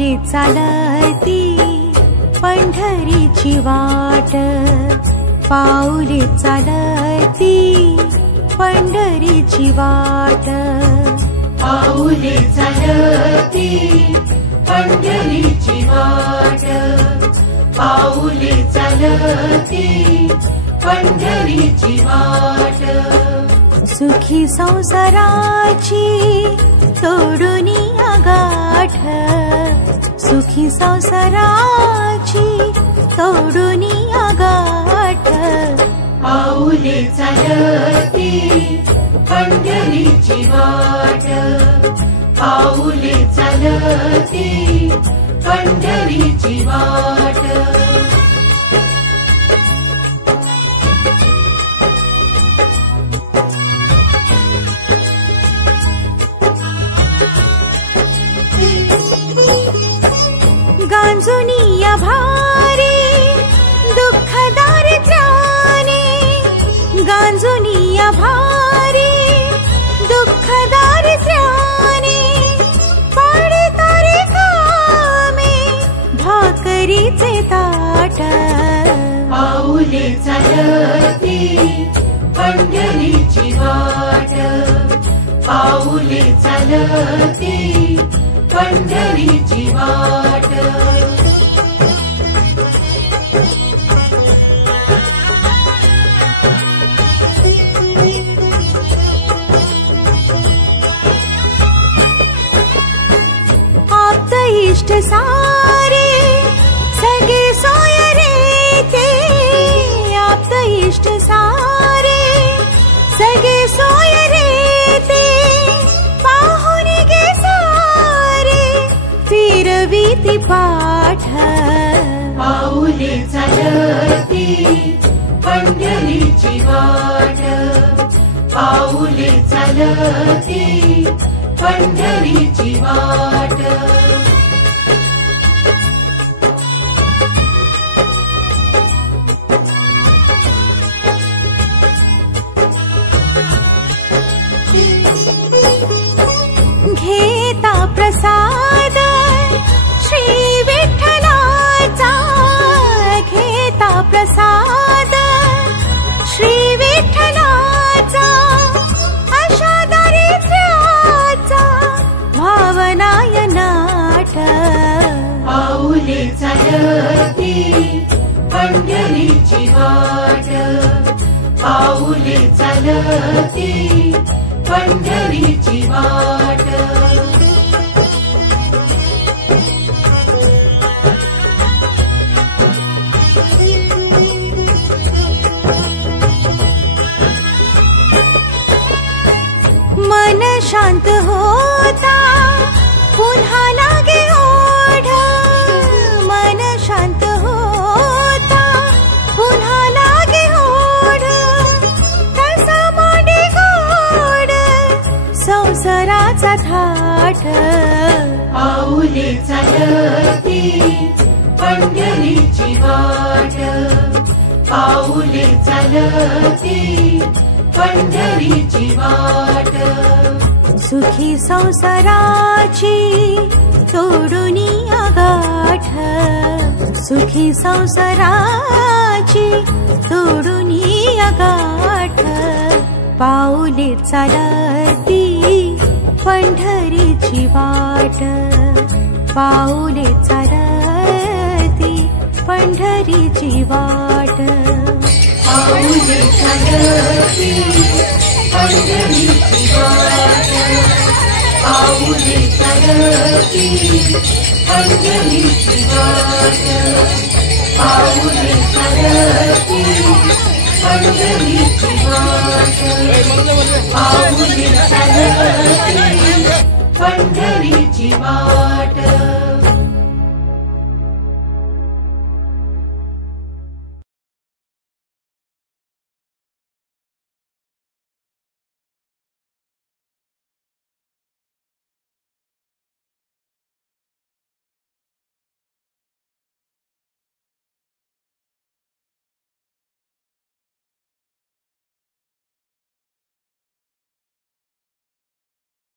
पाऊले चालती पंढरीची वाट, पाऊले चालती पंढरीची वाट, पाऊले चालती पंढरीची वाट, पाऊले चालती पंढरीची वाट. सुखी संसाराची तोडून गाठ, सुखी संसाराची तोडून गाठ, पाऊले चालती पंढरीची वाट, पाऊले चालती पंढरीची वाट. गांजुनिया भारी दुःख दारिद्र्याने, गांजुनिया भारी दुःख दारिद्र्याने, पाडतारे कामे भाकरीचे ताट, पाऊले चालती पंढरीची वाट, पाऊले चालती पंढरीची वाट. आप्त इष्ट सारे सगळे सोय रे ते, आप्त इष्ट सारे सगळे सोय रे ते, पाहून गे सारे फिरवीती पाठ, पाऊले चालती पंढरीची वाट, पाऊले चालती पंढरीची वाट. घेता प्रसाद श्री विठ्ठलाचा, घेता प्रसाद श्री विठ्ठलाचा, अशा दारिद्र्याचा भावनाय नाट, पाऊले चालती पंढरीची वाट, पाऊले चालती पंढरीची वाट. मन शांत होता पुन्हा लागे ओढ, मन शांत होता पुन्हा लागे ओढ, तसा मांडे गोड संसाराचा थाट, पाऊले चालती पंढरीची वाट, पाऊले चालती पंढरीची वाट. सुखी संसाराची तोडून गाठ, सुखी संसाराची तोडून गाठ, पाऊले चालती पंढरीची वाट, पाऊले चालती पंढरीची वाट, पाऊले चालती पंढरीची वाट, पाऊले चालती पंढरीची वाट, पाऊले चालती पंढरीची वाट, पाऊले चालती